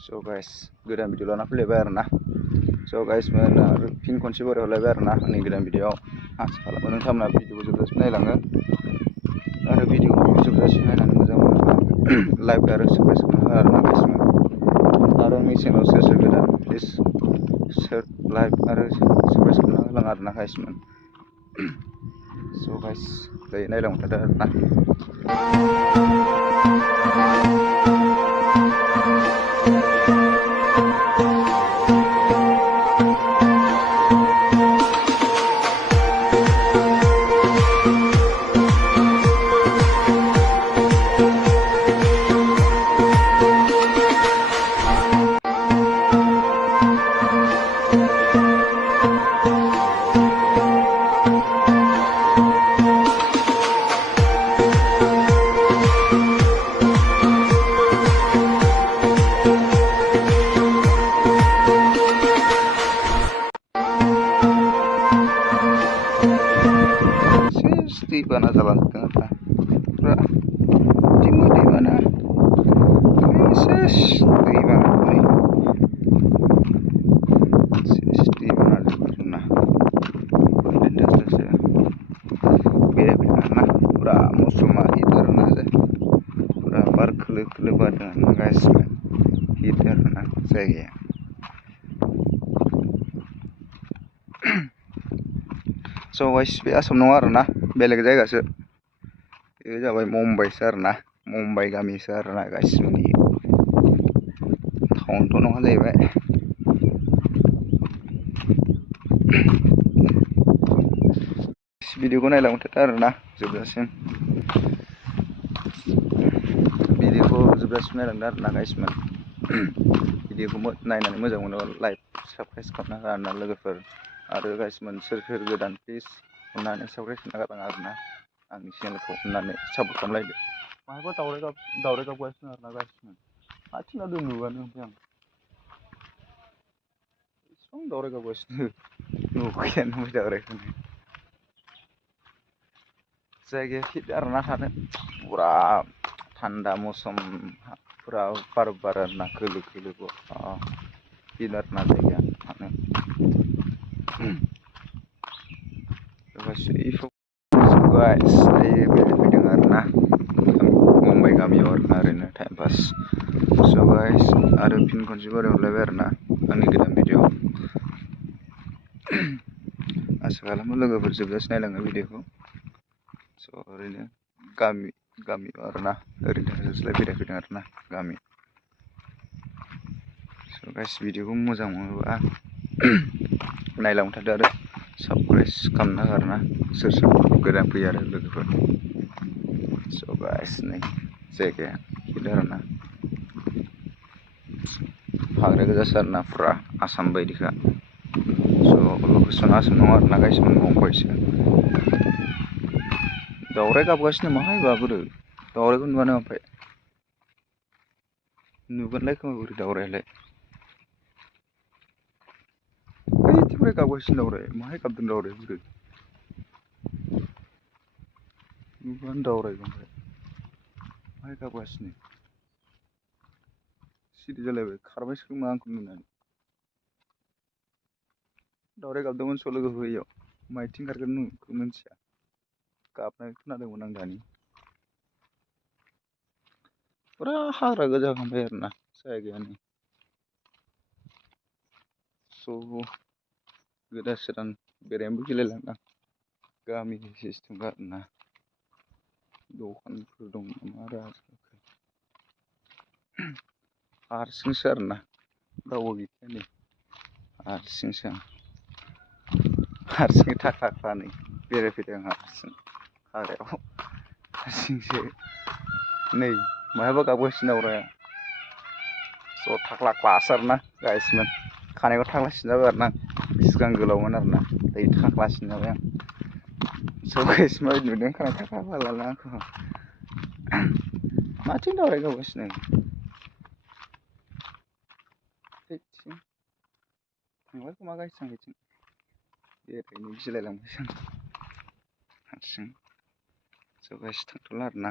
So guys, goदान video लाना फैलायबाय आरोना. So guys, मोना फिन खनसे बरायहरलायबाय आरोना आंनि गोदान भिडिअआव. आसा खालामो नोंथांमोना भिडिअखौ जोबजासिम नायलाङो आरो भिडिअखौ जोबजासिम नायनानै मोजां मोनोब्ला लाइक आरो साबस्क्राइब खालामो आरोना guys. आरो आंनि चेनेलाव सोर सोर गोदान प्लिज लाइक आरो साबस्क्राइब खालामना होलां आरोना guys. So guys, दायो नायलांबाय थादो आरोना. दैबाना जालांदों आरोना पुरा दैबाना दैबाना आरोना बेरायफैदों आरोना पुरा मौसुमा हिट आरोना पुरा बार खोलो खोलो बारदों आरोना गासिबो हिट आरोना जायगाया. So guys, बे आसाम नङा आरोना बेलेग जायगासो. बे जाबाय मुम्बाइसो आरोना, मुम्बाइ गामिसो आरोना गासिबो. टाउनथ' नङा जाहैबाय. भिडिअखौ नायलांबाय थादो आरोना जोबजासिम. भिडिअखौ जोबजासिम नायलांदो आरोना गाइसमोन. भिडिअखौ नायनानै मोजां मोनोबा लाइक साबस्क्राइब खालामना हो आरोना लोगोफोर. आरो गाइसमोन सोर सोर गोदान प्लिज अननानै साबस्क्राइब खालामना गालां आरोना आंनि चेनेलखौ अननानै सापर्ट खालामलायदो. माहायबा दावराय गाबगासिनो आरोना गाइसमोन. आथिङाव दोन नुबानो ओमफ्राय आं एसेबां दावराय गाबगासिनो नुखायानो ओमफ्राय दावरायखौनो. जायगाया हिट आरोना थानो पुरा थान्दा मौसम पुरा बार आरोना खोलो खोलो हिट आरोना जायगाया थानो. guys, दायो बेरायफैदों आरोना मुम्बाइ गामियाव आरोना ओरैनो टाइम पास. So guys, आरो फिन खनसे बरायहरलायबाय आरोना आंनि गोदान भिडिअ. आसा खालामो लोगोफोर जोबजासिम नायलाङो भिडिअखौ. So ओरैनो गामियाव आरोना ओरैनो थास्लाय बेरायफैदों आरोना गामि. So guys, भिडिअखौ मोजां मोनोबा नायलांबाय थादो आरो साबस्क्राइब खालामना हो आरोना सोर सोर गोदान फैयो आरो लोगोफोर. So guys, नै जायगाया हिट आरोना हाग्रा गोजासो आरोना पुरा आसाम बायदिखा. So लकेसना आसाम नङा आरोना गाइसमोन मुम्बाइसो. दावराय गाबगासिनो माहायबा बोरो दावरायखौ नुवानो ओमफ्राय नुगोनलाय खोमा बोरै दावरायालाय. ओइथिंनिफ्राय गाबगासिनो दावराय माहाय गाबदों दावराय बोरो नुबानो दावरायगोन ओमफ्राय माहाय गाबगासिनो. सिरि जालायबाय खारबायसो खोमा आंखौ नुनानै. दावराय गाबदोंमोन स' लोगोफोर इयाव माइथिं खारगोन मिथिया गाबनाय खोनादोंमोन आं दानि. पुरा हाग्रा गोजा खांबाय आरोना जायगायानो. So गोदान बेरायनोबो गिलायलांदां गामि सिस्टेम आरोना दखानफोर दं नामा आरो हारसिंसो आरोना रावबो गैखाया नै हारसिंसो आं हारसिङै थाख्ला नै बेरायफैदों आं हारसिं हाग्रायाव हारसिंसो. नै माहायबा गाबगासिनो दावराया. स' थाख्ला क्लास आरोना गाइसमोन खानायखौ थाख्ला सिनजाबाय आरोना सिगां गोलावमोन आरोना दायो थाख्ला सिनजाबाय आं. स' गाइस माबायदि नुदों खानाय थाख्ला लाला आंखौ माथिं दावराय गाबगासिनो. थांबाय खोमा गाइस आं बिथिं बेरायनो गिलायलांबायसो आं हारसिं. स' गाइस थांथ'ला आरोना.